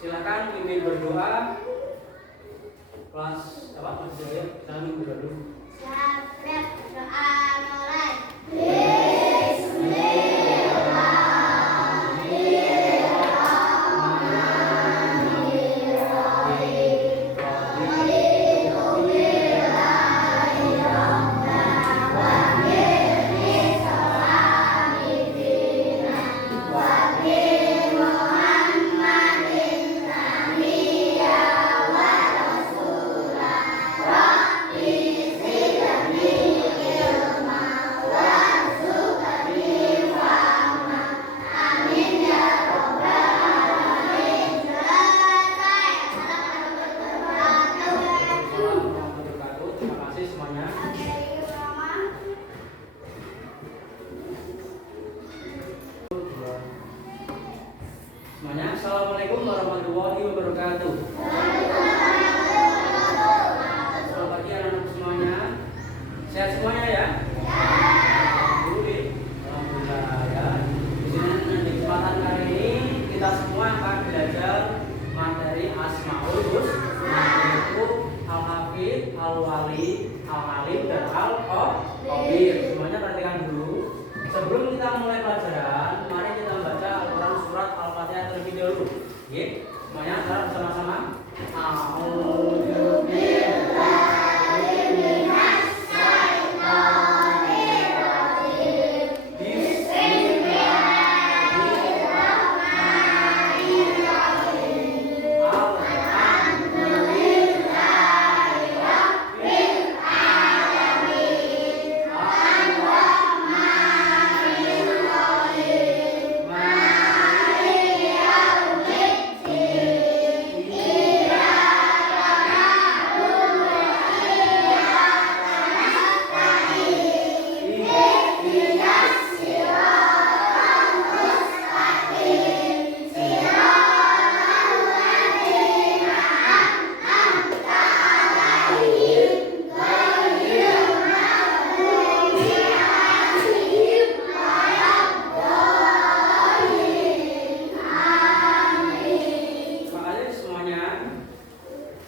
Silakan pimpin berdoa. Kelas apa? Silakan pimpin berdoa dulu. Siap, doa mulai. Semuanya, assalamualaikum warahmatullahi wabarakatuh. Selamat pagi anak-anak semuanya. Sehat semuanya ya? Alhamdulillah ya. Di sini di kesempatan kali ini kita semua akan belajar materi Asmaul Husna, yaitu Al-Hafidz, Al-Wali, Al-Alim, dan Al-Khabir. Semuanya perhatikan dulu. Sebelum kita mulai pelajaran, mari kita membaca Al-Quran surat Al-Fatihah terlebih dahulu. Oke, semuanya sekarang bersama-sama.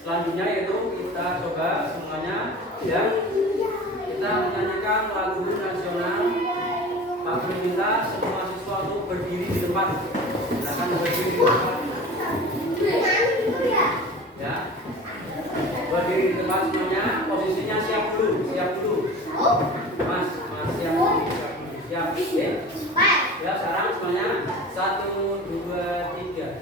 Selanjutnya yaitu kita coba semuanya yang kita menyanyikan lagu nasional. Kami minta semua siswa untuk berdiri di depan. Silakan berdiri di depan. Ya, berdiri di depan semuanya. Posisinya siap dulu, Mas siap dulu, siap. Oke. Ya, sekarang semuanya 1, 2, 3.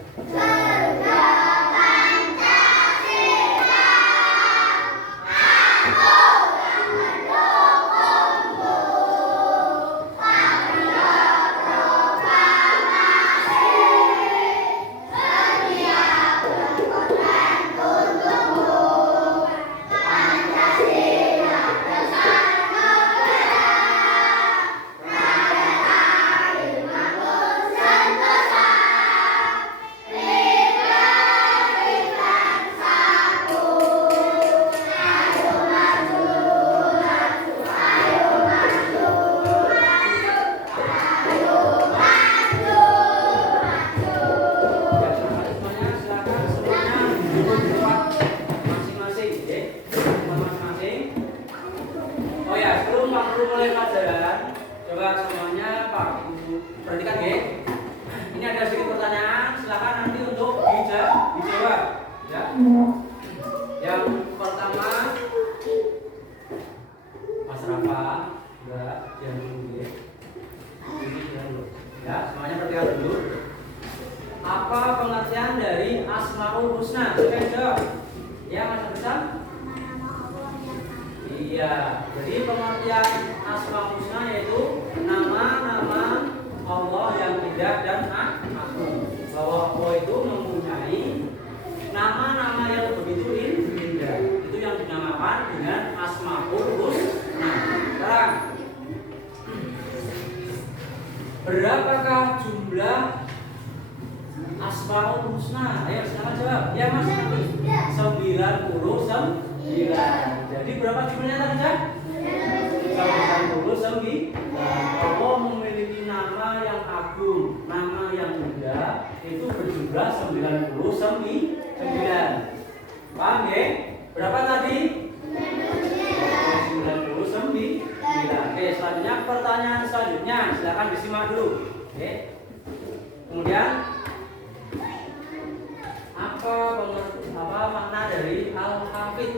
Mulai pelajaran, coba semuanya Pak Ibu perhatikan ya. Ini ada sedikit pertanyaan, silakan nanti untuk dijawab ya. Yang pertama, Mas Rafa, enggak, jangan dulu ya. Ini dulu. Ya, semuanya perhatikan dulu. Apa pengertian dari Asmaul Husna? Siapa yang jawab? Ya, Mas Abdul. Iya, jadi pengertian Asmaul Husna yaitu nama-nama Allah yang indah dan agung. Bahwa Allah itu mempunyai nama-nama yang begitu indah. Itu yang dinamakan dengan Asmaul Husna. Sekarang, berapakah jumlah Asmaul Husna? Ayo silakan jawab. Ya Mas. 99. Jadi berapa jumlahnya tadi kan? 99. Allah memiliki nama yang agung, nama yang indah, itu berjumlah 99. Paham ya? Berapa tadi? 99. Oke, selanjutnya pertanyaan selanjutnya, silakan disimak dulu. Oke. Kemudian apa makna dari Al-Hafidh?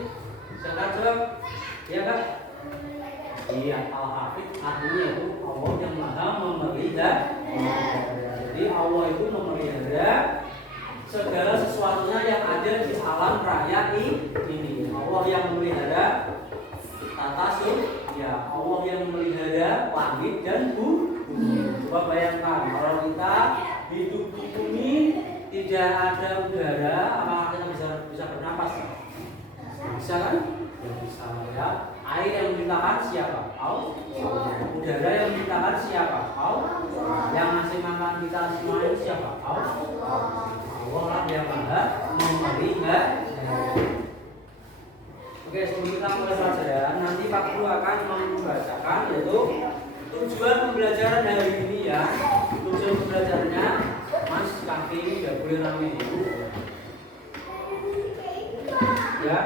Silakan jawab. Iya Kak? Iya, Al-Hafidh artinya itu Allah yang Maha memelihara. Jadi Allah itu memelihara segala sesuatunya yang ada di alam raya ini. Allah yang memelihara tata surya, Allah yang memelihara langit dan bumi. Coba bayangkan kalau kita hidup di bumi tidak ada udara, apakah kita bisa bernapas? Bisa kan? Ya bisa ya. Air yang menciptakan siapa? Allah. Udara yang menciptakan siapa? Allah. Yang ngasih makan kita semuanya siapa? Allah. Allah lah yang Maha memelihara. Oke, sebelum kita mulai pelajaran, nanti Pak Guru akan membacakan yaitu tujuan pembelajaran hari ini ya. Tujuan pembelajarannya, Mas kaki nggak boleh rame dulu. Ya.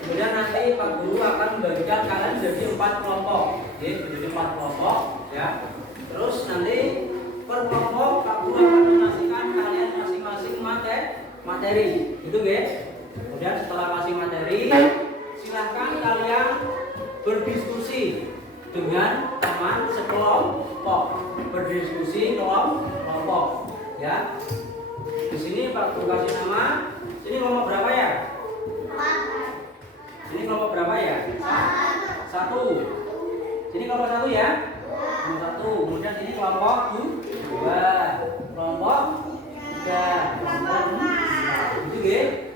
Kemudian nanti Pak Guru akan membagikan kalian jadi 4 kelompok. Oke, jadi 4 kelompok ya. Terus nanti per kelompok Pak Guru akan mengasihkan kalian masing-masing materi. Itu guys. Kemudian setelah kasih materi, silahkan kalian berdiskusi dengan teman sekelompok. Berdiskusi kelompok ya. Di sini Pak Guru kasih nama. Ini kelompok berapa ya? Ini kelompok berapa ya? 1. Ini kelompok 1 ya? Kelompok 1. Kemudian ini kelompok 2. Kelompok 3. Kelompok 4. Itu ya?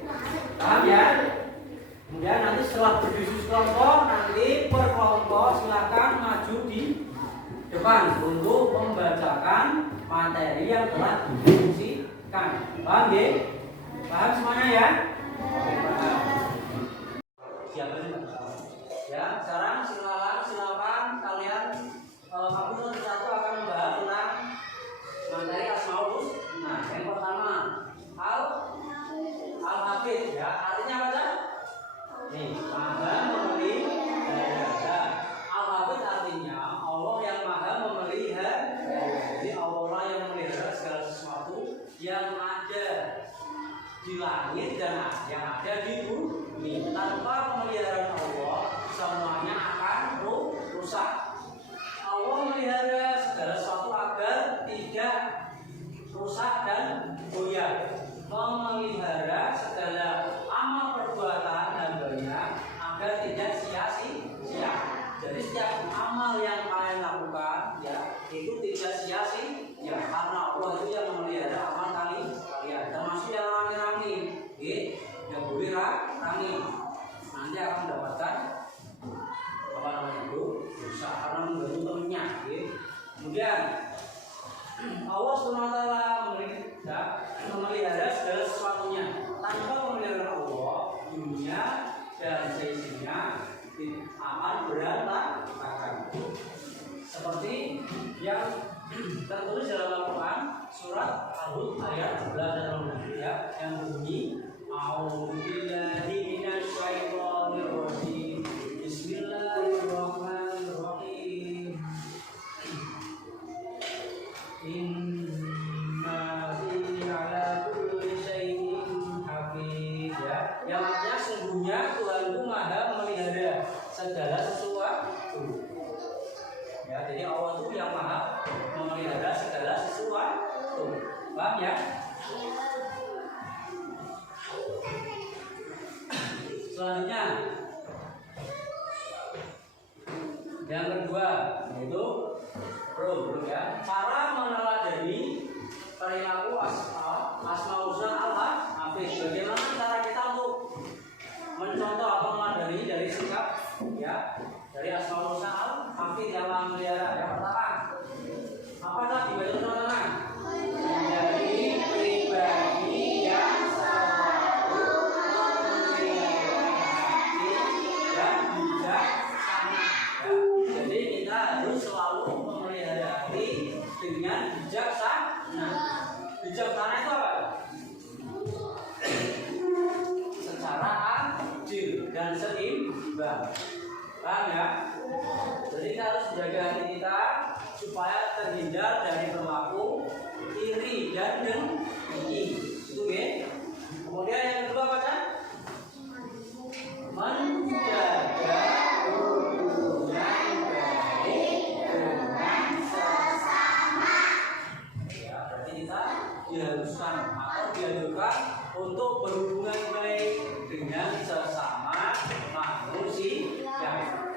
Paham ya? Kemudian nanti setelah berdiskusi kelompok, nanti per kelompok silakan maju di depan untuk membacakan materi yang telah didiskusikan. Paham ya? Paham semuanya ya? Oke, paham. Siapa nih? Ya, sekarang silakan kalian Pak Guru satu akan membahas tentang materi Asmaul Husna. Nah, yang pertama Al-Hafidh ya, artinya apa Cak? Nih, Maha memelihara. Al-Hafidh artinya Allah yang Maha memelihara. Jadi Allah yang memelihara segala sesuatu yang ada di langit dan yang ada di bumi. Tanpa pemeliharaan Allah, semuanya akan rusak. Allah memelihara segala sesuatu agar tidak rusak dan goyah. Memelihara segala amal perbuatan hambanya agar tidak sia-sia. Jadi setiap amal yang kalian lakukan ya itu tidak sia-sia karena Allah itu yang memelihara amal kalian. Termasuk yang rame-rame, yang boleh rame. Nanti akan mendapatkan apa namanya itu dosa karena mengganggu temannya. Kemudian Allah SWT memelihara segala sesuatunya. Tanpa pemeliharaan Allah, dunia dan seisinya akan berantakan. Seperti yang tertulis dalam Al-Quran surat Al-Hud ayat 11 dan 12 ya, yang bunyi A'udzubillahi minasyaitonir rajim. Bismillahirrahmanirrahim. Inna fi ala kulli syai'in hafiz ya. Yang artinya sungguhnya Tuhan itu Maha memelihara segala sesuatu. Ya, jadi Allah itu yang Maha memelihara segala sesuatu. Paham ya? Selanjutnya yang kedua yaitu belum ya, cara meneladani perilaku Asmaul Husna Al-Hafidh. Bagaimana cara kita untuk mencontoh atau meneladani dari sikap ya dari Asmaul Husna Al-Hafidh yang memelihara. Yang pertama, apa tadi baca teman-teman? Dari pribadi yang selalu memelihara hati dan bijaksana. Jadi kita harus selalu kita supaya terhindar dari berlaku iri dan dengki. Itu ya. Kemudian yang kedua apa kan? Menjaga hubungan baik dengan sesama. Ya, berarti kita diharuskan atau dianjurkan untuk berhubungan baik dengan sesama manusia,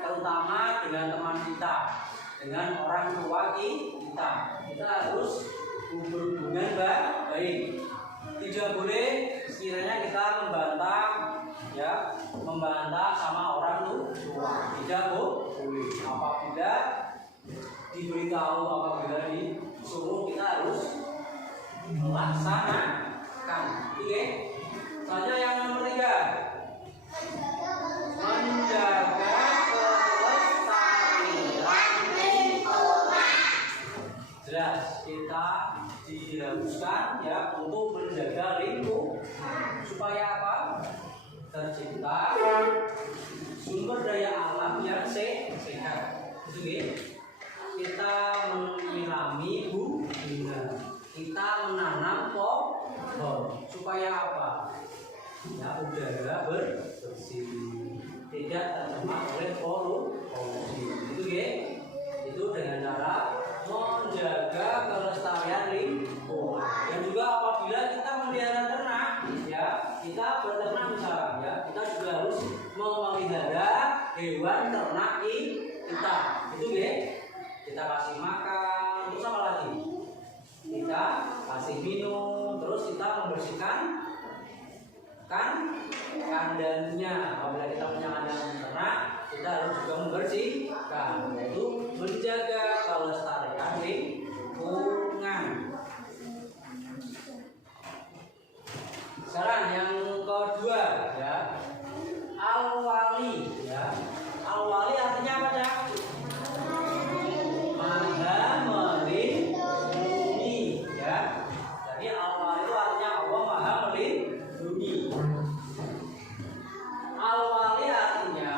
terutama dengan teman kita, dengan orang tua kita. Kita harus berhubungan baik. Tidak boleh sekiranya kita membantah sama orang tua. Tidak boleh. Apabila diberitahu, apabila disuruh, kita harus melaksanakan. Oke. Saja yang nomor 3. Menjaga kelestarian lingkungan. Jelas kita diharuskan ya untuk menjaga lingkungan supaya apa? Tercipta sumber daya alam yang sehat. Itu ya. Kita menyirami bunga, kita menanam pohon supaya apa? Ya, udara bersih, tidak tercemar oleh polusi. Itu ya. Itu dengan cara menjaga kelestarian lingkungan. Dan juga apabila kita memelihara ternak, ya kita berternak misalnya, ya kita juga harus memelihara hewan ternak kita. Itu ya. Kita kasih makan, terus apa lagi? Kita kasih minum, terus kita membersihkan kandangnya. Apabila kita punya kandang ternak, kita harus juga membersihkan, yaitu menjaga kelestarian lingkungan. Sekarang yang kedua ya, al-wali ya. Al-wali artinya apa ya? Maha melindungi ya. Jadi al-wali itu artinya Allah maha melindungi. Al-wali artinya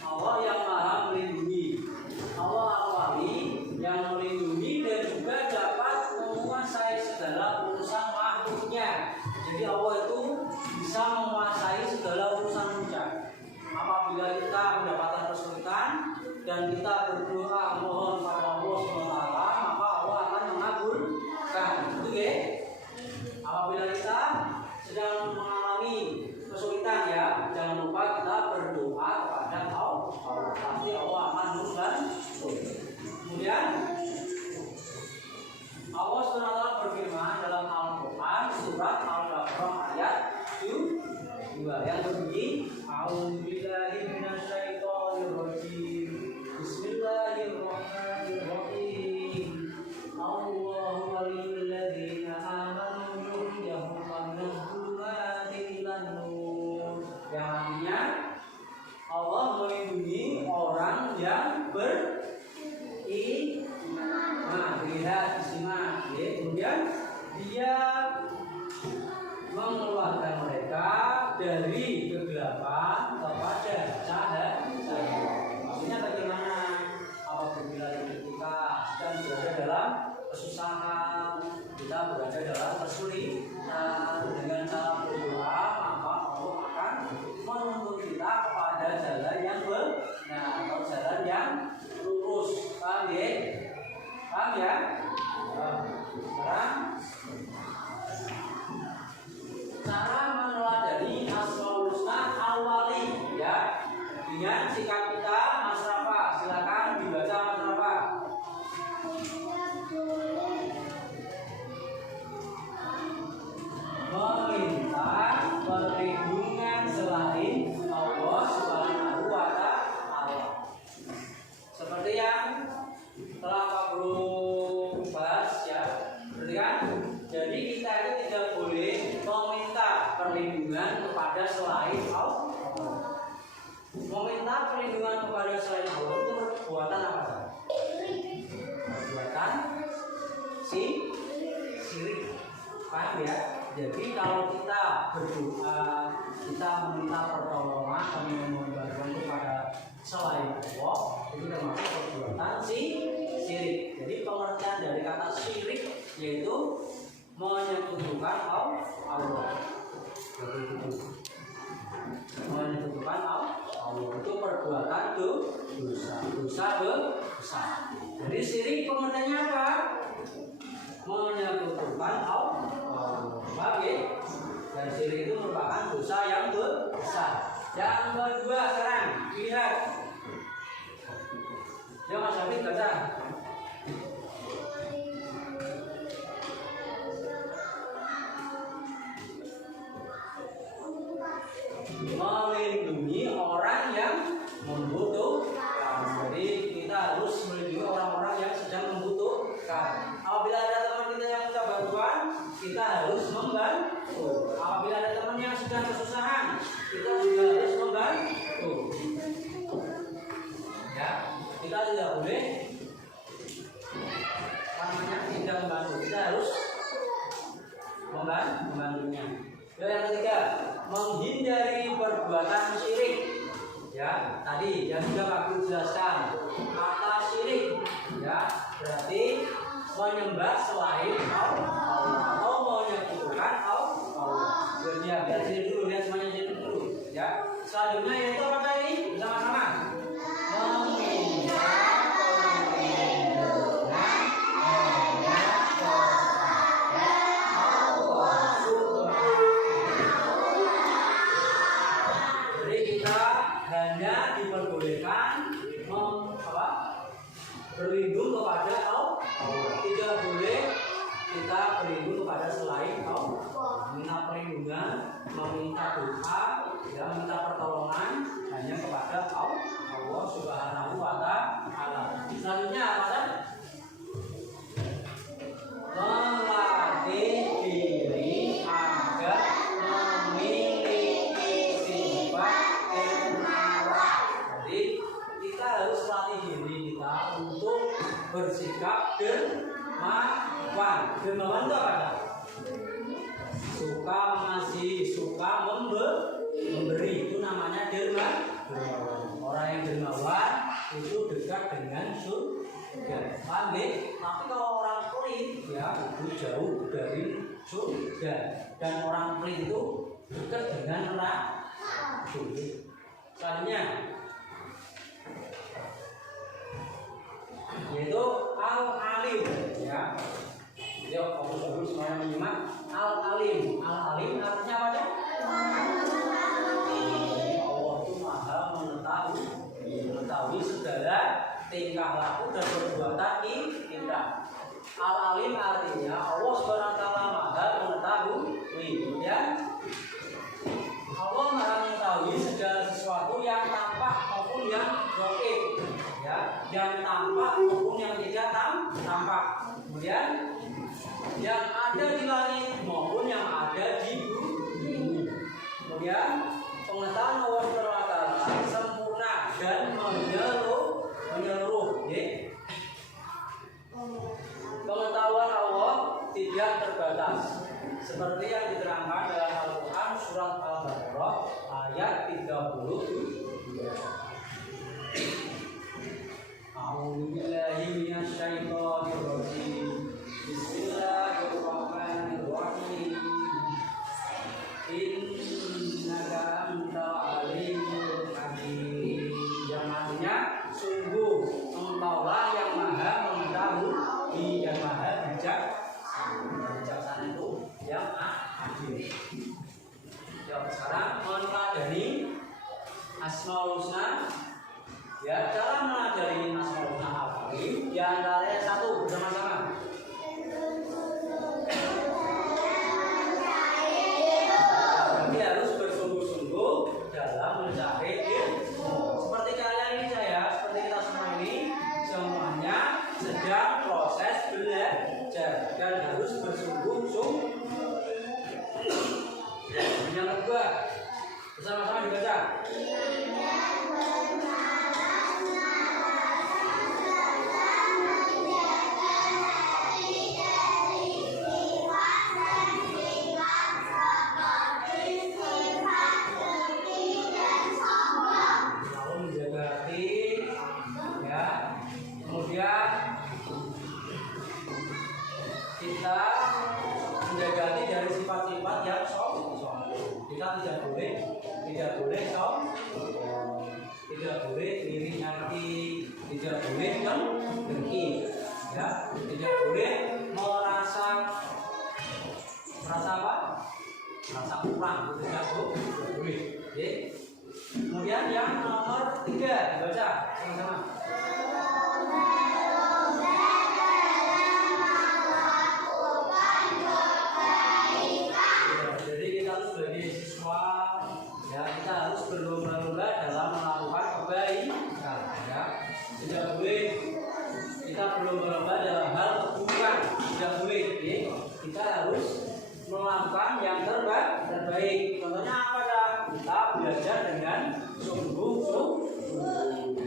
Allah yang maha melindungi. Allah al-wali yang melindungi dan juga dapat menguasai segala urusan makhluknya. Jadi Allah itu bisa menguasai segala urusan manusia. Apabila kita mendapatkan kesulitan dan kita berdoa mohon pada Allah SWT, maka Allah akan mengabulkan. Itu ya. Apabila kita sedang mengalami kesulitan ya, jangan lupa kita berdoa kepada Allah. Pasti Allah akan membantu. Kemudian Allah SWT berfirman dalam Al-Quran surat Al-Baqarah ayat 2 yang berbunyi A'udzubillahi minasyaitonirrajim. Bismillahirrahmanirrahim. Allahu waliyul ladzina amanu yuhyihim wa yudhhiruhum ilan nur. Yang artinya Allah melindungi orang yang beriman. Lihat disimak ya. Kemudian dia mengeluarkan mereka dari kegelapan kepada cahaya. Maksudnya bagaimana? Apabila kita sedang berada dalam kesusahan, kita berada dalam kesulitan, dengan cara berdoa, maka Allah akan menuntun kita kepada jalan yang benar atau jalan yang lurus. Paham ya? Paham ya? Sekarang cara meneladani Asmaul Husna al-Wali ya, dengan sikap kita. Mas Rafa, silakan dibaca Mas Rafa. Meminta perlindungan selain Allah Subhanahu wa Ta'ala. Seperti yang telah Pak Bro bahas ya, berarti kan? Jadi kita itu tidak boleh meminta perlindungan kepada selain Allah. Meminta perlindungan kepada selain Allah itu perbuatan apa? Perbuatan syirik. Paham ya? Jadi kalau kita berdoa kita meminta pertolongan, kami memohon bantuan kepada selain Allah, itu termasuk perbuatan syirik. Jadi pengertian dari kata syirik yaitu menyekutukan Allah. Menyekutukan Allah itu perbuatan dosa besar. Jadi syirik pengertiannya apa? Menyekutukan Allah. Oke. Dan syirik itu merupakan dosa yang besar. Yang kedua sekarang lihat. Ya Mas Habib baca. Melindungi orang yang membutuhkan. Jadi kita harus melindungi orang-orang yang sedang membutuhkan. Apabila ada teman kita yang minta bantuan, kita harus membantu. Apabila ada teman yang sedang kesusahan, kita juga harus membantu. Ya, kita tidak boleh tidak membantu. Kita harus membantunya. Yang ketiga, menghindari perbuatan syirik. Ya, tadi yang sudah aku jelaskan kata syirik. Ya, berarti menyembah selain Allah atau menyekutukan Allah. Lihat sini dulu, lihat semuanya sini dulu. Ya, selanjutnya yaitu apa tadi? Bersama-sama. Hanya diperbolehkan berlindung kepada Allah. Tidak boleh kita berlindung kepada selain Allah. Minta perlindungan, meminta doa, ya, meminta pertolongan hanya kepada Allah Subhanahu wa Ta'ala. Selanjutnya apa? Melatih diri agar memiliki sifat dermawan. Jadi kita harus latih diri kita untuk bersikap dermawan. Dermawan itu apa? Suka mengasihi, suka memberi, itu namanya dermawan. Orang yang dermawan itu dekat dengan surga. Paham ya? Tapi kalau orang pelit, ya itu jauh dari surga. Dan orang pelit itu dekat dengan neraka. Selanjutnya yaitu al-alim, ya. Jadi fokus dulu semuanya menyimak. Al-alim, al-alim artinya apa ya? Allah itu maha mengetahui segala tingkah laku dan perbuatan kita. Al-alim artinya Allah Subhanahu wa Ta'ala maha mengetahui, ya. Allah maha mengetahui segala sesuatu yang tampak maupun yang gaib, ya, yang tampak maupun yang tidak tampak. Kemudian yang ada di langit maupun yang ada di bumi. Kemudian pengetahuan Allah Subhanahu wa Ta'ala sempurna dan menyeluruh, ya. Pengetahuan Allah tidak terbatas, seperti yang diterangkan dalam Al-Quran surat Al-Baqarah ayat 32. A'udzu billahi minasyaitonir rajim. Bismillahirrahmanirrahim. Innaka antal alimul hakim. Yang artinya sungguh engkaulah yang maha mengetahui dan maha bijaksana itu yang adil. Ya, sekarang meneladani Asmaul Husna. Ya, cara meneladani Asmaul Husna Al-Karim di antaranya satu, bersama-sama. Kami harus bersungguh-sungguh dalam mencari ilmu. Seperti kalian ini seperti kita semua ini, semuanya sedang proses belajar dan harus bersungguh-sungguh. Yang kedua, bersama-sama dibaca. kita menjaga dari sifat-sifat yang sombong. Kita tidak boleh sombong, tidak boleh iri hati, tidak boleh dengki, ya, tidak boleh merasa apa? Merasa kurang, itu tidak boleh. Oke. Kemudian yang nomor 3 dibaca sama-sama. Berlomba-lomba dalam melakukan kebaikan, ya. Tidak boleh kita berlomba-lomba dalam hal keburukan, tidak boleh. Ya. Kita harus melakukan yang terbaik. Contohnya apa dah? Kita belajar dengan sungguh-sungguh,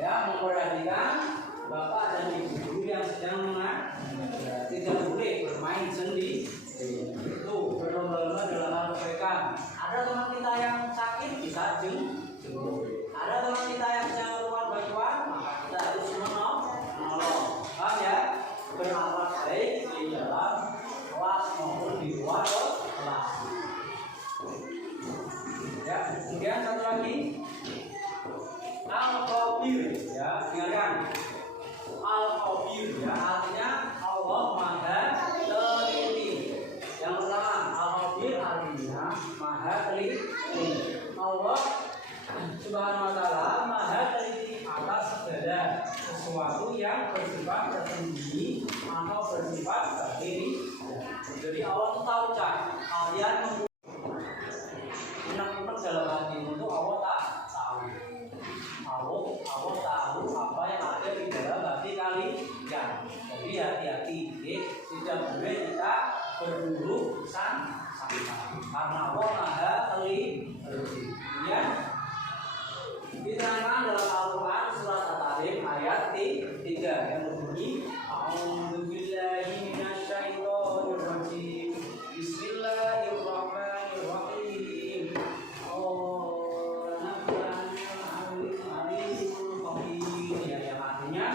ya, memperhatikan bapak dan ibu guru yang sedang mengajar. Tidak boleh bermain sendiri. Itu berlomba-lomba dalam hal kebaikan. Ada teman kita yang sakit, kita jenguk. Ada teman kita yang sedang keluar bantuan, maka kita harus menolong. Paham ya? Berakhlak baik di dalam kelas maupun di luar kelas. Ya, kemudian satu lagi, al-khabir, ya, dengarkan. Al-khabir, ya, artinya Allah Maha Teliti. Yang pertama, al-khabir artinya Maha Teliti. Allah Subhanahu wa Ta'ala Maha Teliti atas segala sesuatu yang bersifat tersembunyi atau bersifat berdiri. Jadi Allah itu tahu, Cak. Kalian unek-unek dalam hati itu Allah tak tahu. Allah tahu apa yang ada di dalam hati kalian. Jadi hati-hati, tidak boleh kita berburu sangka karena Allah Maha Teliti. Ya, diterangkan dalam Al-Quran surat At-Tahrim ayat 3 yang berbunyi A'udzubillahi minasyaitonir rajim. Bismillahirrahmanirrahim. Ya,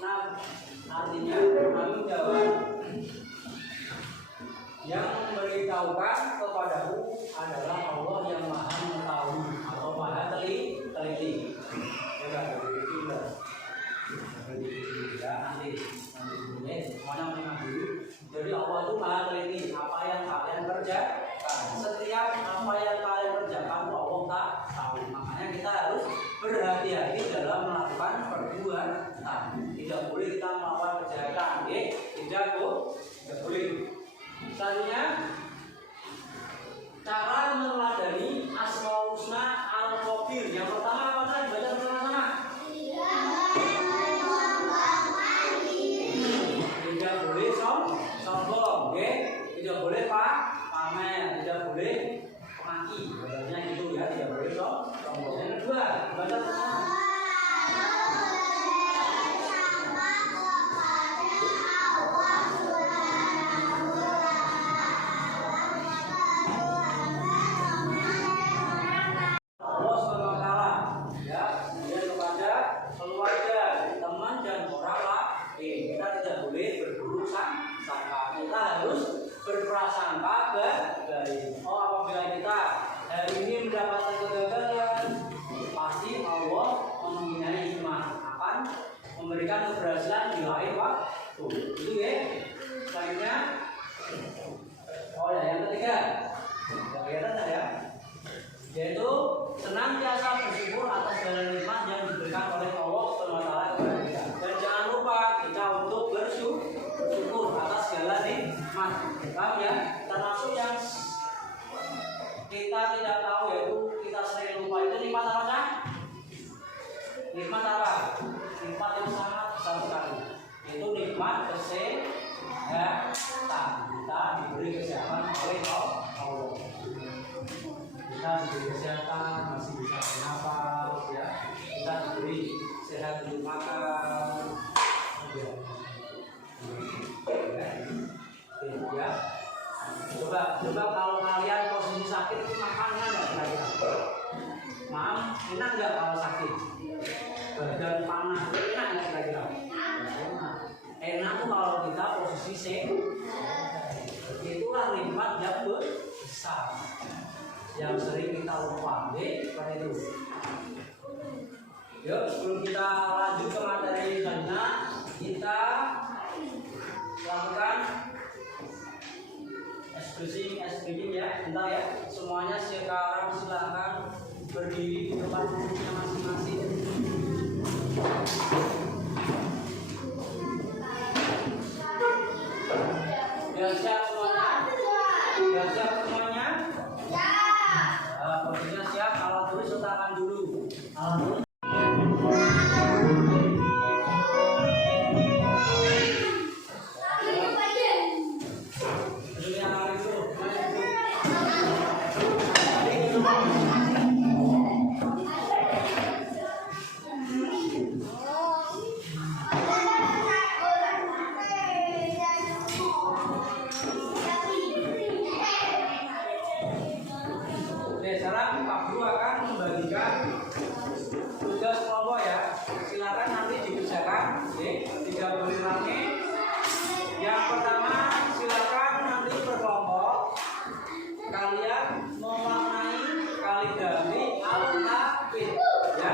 yang artinya bertanggung jawab, yang memberitahukan kepadamu adalah Allah yang Maha Mengetahui atau Maha Teliti. Ya, nanti semuanya mendengar dulu. Jadi Allah itu Maha Teliti apa yang kalian kerjakan. Setiap apa yang kalian kerjakan Allah tak tahu. Makanya kita harus berhati-hati dalam melakukan perbuatan. Tidak boleh kita melakukan kejahatan, tidak boleh. Selanjutnya, cara meneladani Asmaul Husna Al-Khabir. Yang pertama apa tadi? Baca bersama-sama. Tidak boleh sombong, tidak boleh pamer, tidak boleh maki. Bacanya gitu ya, tidak boleh sombong. Yang kedua, baca bersama. Berprasangka baik. Apabila kita hari ini mendapatkan kegagalan, pasti Allah mempunyai hikmah akan memberikan keberhasilan di lain waktu. Itu ya. Selanjutnya, yang ketiga, kelihatan ya, yaitu senantiasa bersyukur atas segala nikmat yang diberikan oleh Allah SWT kepada kita. Dan jangan lupa kita untuk bersyukur atas segala nikmat. Paham ya? Termasuk yang kita tidak tahu, yaitu kita sering lupa. Itu nikmat apa kan? Nikmat apa? Nikmat yang sangat besar sekali. Itu nikmat kesehatan. Kita diberi kesehatan oleh Allah. Kita diberi kesehatan, masih bisa bernafas, ya. Kita diberi sehat untuk makan. Ya. Coba kalau kalian posisi sakit itu makan nggak kira-kira? Maaf, enak nggak kalau sakit? Badan panas, enak nggak kira-kira? Enak tuh kalau kita posisi sisik. Itulah lipat yang besar yang sering kita lupa, seperti itu. Yuk, sebelum kita lanjut ke materi selanjutnya, kita lakukan expressing ya, bentar ya. Semuanya sekarang silakan berdiri di tempat duduknya masing-masing. Sudah siap semuanya? Sudah siap semuanya? Ya. Posisinya siap. Alat tulis letakkan dulu. Alat tulis. Sekarang Pak Guru akan membagikan tugas kelompok ya. Silakan nanti dikerjakan. Tiga berirangi. Yang pertama, silakan nanti berkelompok. Kalian memaknai kaligrafi alfabet ya.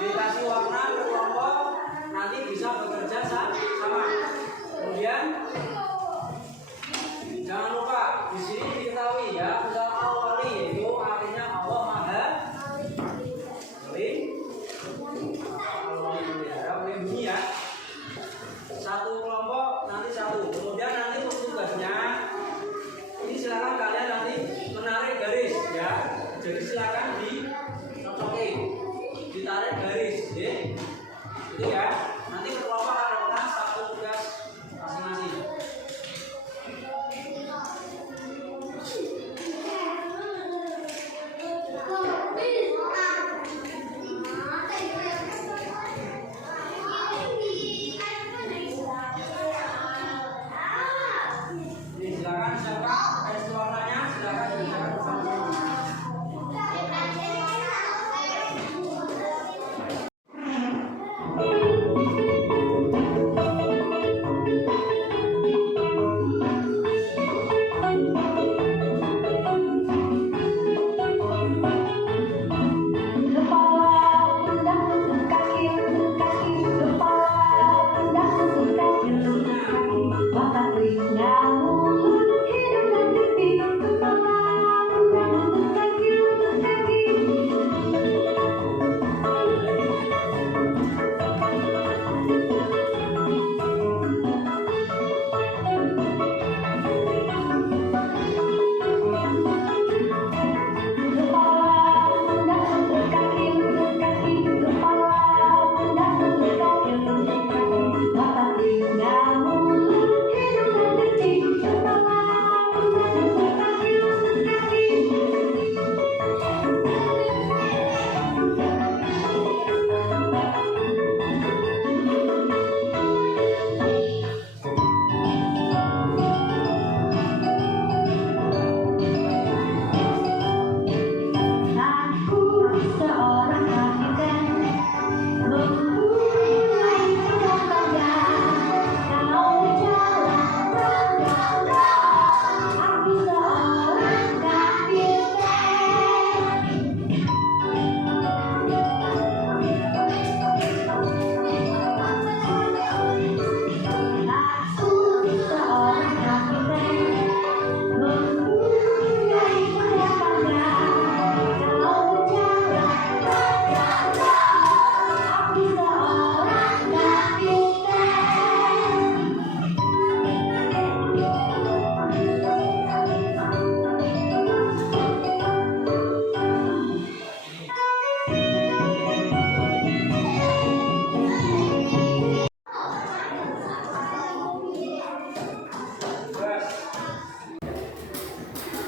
Dikasih warna berkelompok, nanti bisa bekerja sama. Kemudian jangan lupa di sini diketahui ya, misal al-wali yaitu artinya Allah Maha melindungi ya. Satu kelompok nanti satu. Kemudian nanti untuk tugasnya ini silakan kalian nanti menarik garis ya. Jadi silakan dicocokin, ditarik garis ya. Itu ya. Nanti kelompok akan melakukan satu tugas masing-masing. Silakan siapa garis warnanya silakan dikerjakan bersama-sama.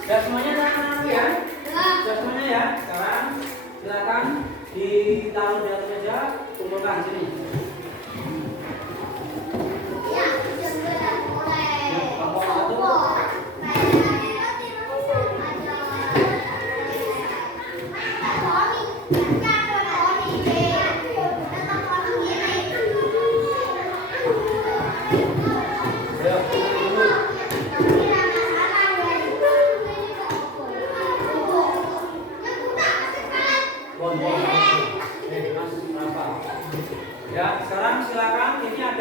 Sudah semuanya anak-anak ya? Sudah semuanya ya? Sekarang silakan ditaruh di atas meja, kumpulkan sini. Kelompok satu.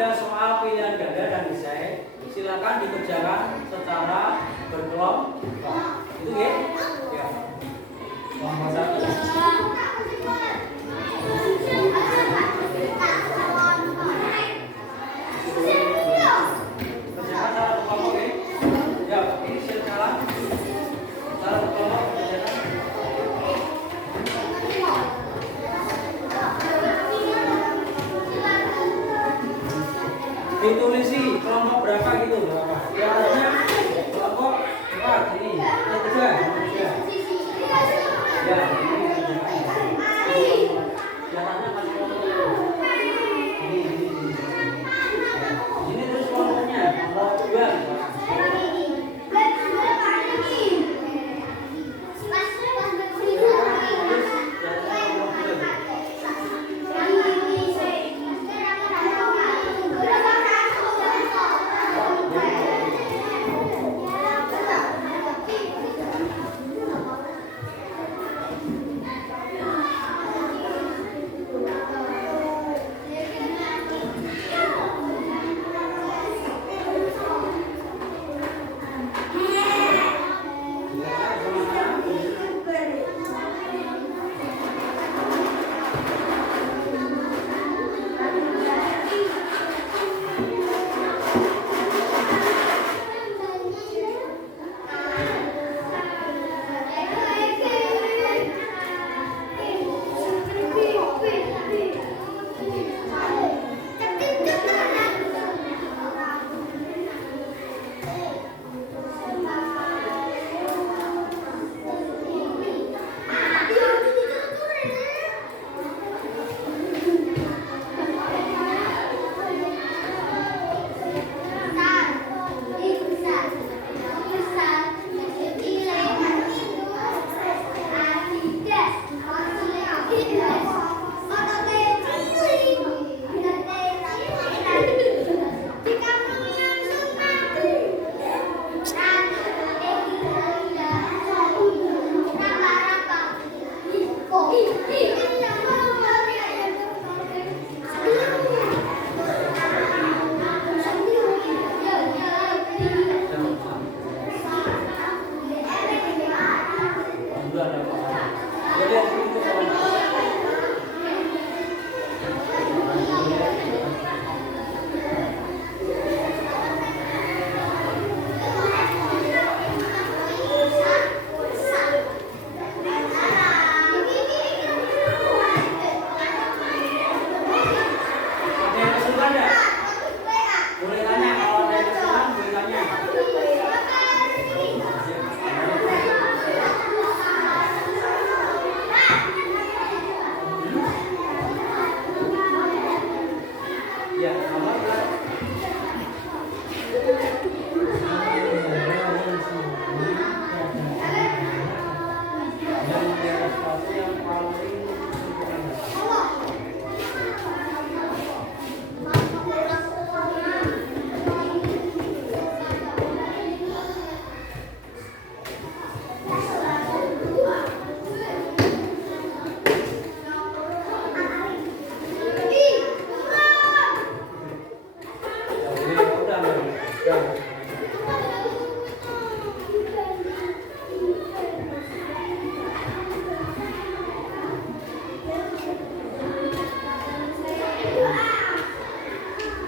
ada soal pilihan ganda dan esai, silakan dikerjakan secara berkelompok. Itu ya? Ya. Kelompok satu. Kerjakan secara berkelompok ya. Ya, ini silakan. Secara berkelompok kerjakan. Ditulisi kelompok berapa gitu, berapa? Ya harusnya kelompok 4 ini, yang kedua, ya. Ya, ini jalannya masih kelompok ini. Ini terus kelompoknya, kelompok 2.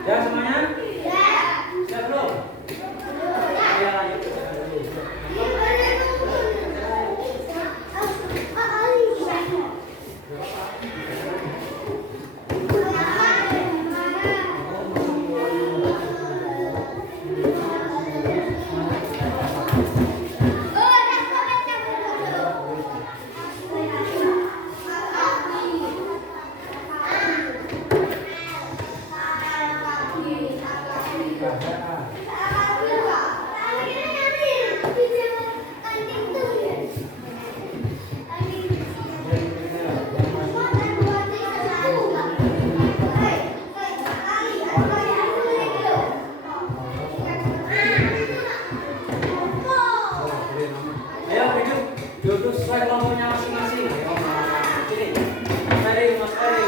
Ya semuanya? Siap belum? Ya lanjut kerjakan dulu. Duduk sesuai kelompoknya masing-masing. Sini, Mas Ferry, Mas Ferry.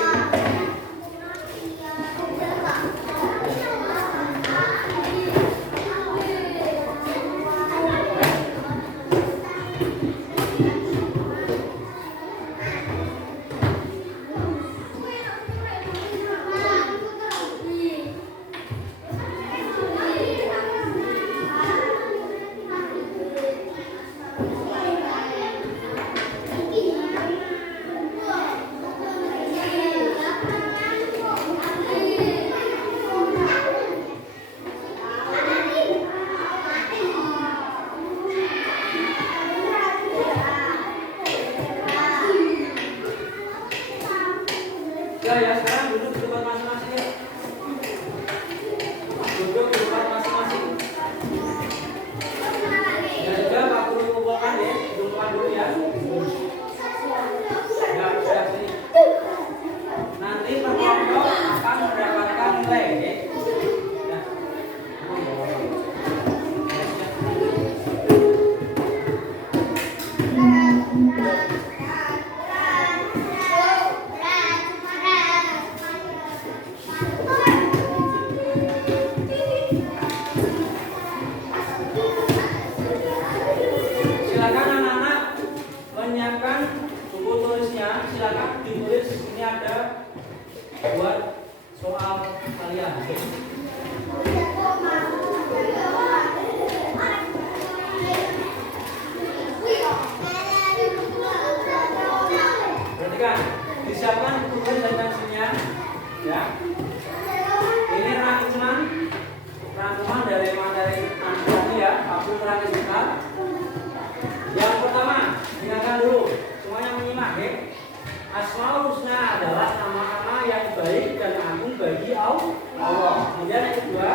Asmaul Husna adalah nama-nama yang baik dan agung bagi Allah. Kemudian yang kedua,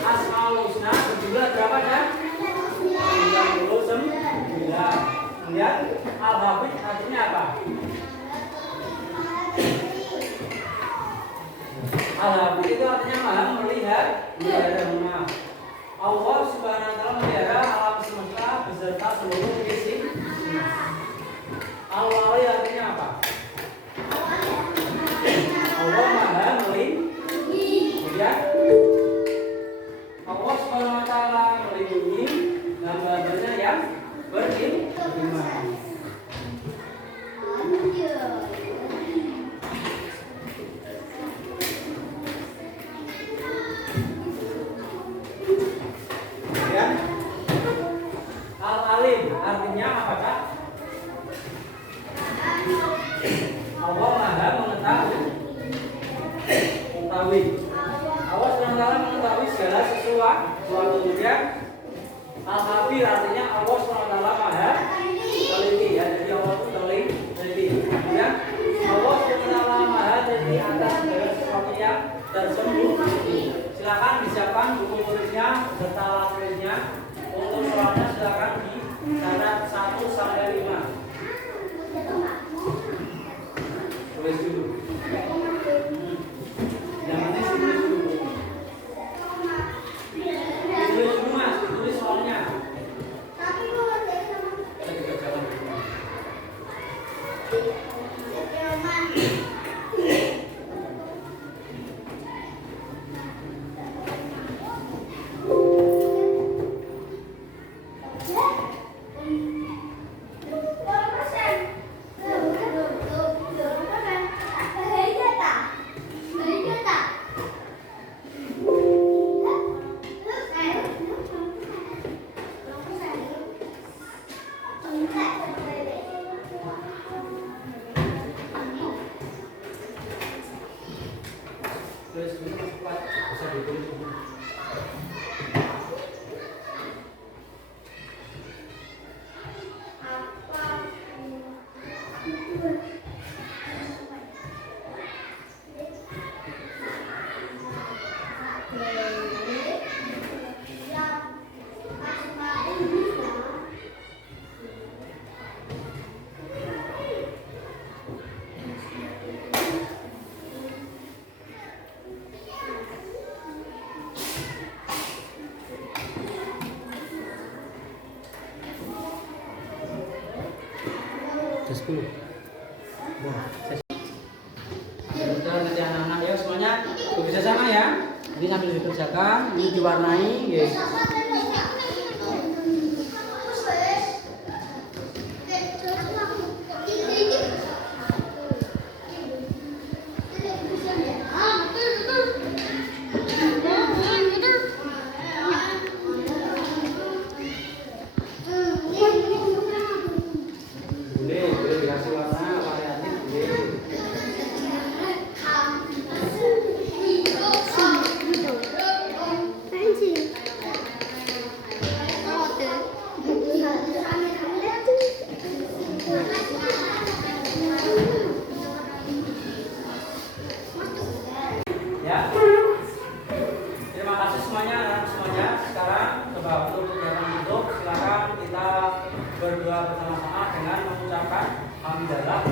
Asmaul Husna berjumlah berapa dan? 99. Kemudian Al-Hafidh artinya apa? Al-Hafidh itu artinya maha melihat, melihara rumah. Allah Subhanahu wa taala melihara alam semesta beserta seluruh isi. Al-Wali artinya apa? Allah maha melindungi. Kemudian Allah Subhanahu wa taala melindungi hamba-hambanya yang beriman. Kemudian Al-Alim artinya apa, Kak? Allah maha mengetahui. Allah SWT mengetahui segala sesuatu. Kemudian Al-Khabir artinya Allah SWT maha teliti, ya. Jadi Allah itu teliti. Kemudian Allah SWT maha teliti atas segala sesuatu yang tersembunyi. Silakan disiapkan buku tulisnya beserta alat tulisnya. Untuk soalnya silakan dicatat 1 sampai 5. Tulis dulu. Yang penting tulis dulu. Tulis dulu, Mas. Tulis soalnya. Kita jalan dulu. Tulis dulu, cepat. Bisa ditulis dulu. Udah nanti anak-anak ya semuanya bekerja sama ya. Ini sambil dikerjakan, ini diwarnai, ya. Boleh dikasih warna variatif, boleh. Ya. Terima kasih semuanya, anak semuanya. Sekarang coba untuk kegiatan hidup, silakan kita berdoa bersama-sama dengan mengucapkan hamdalah.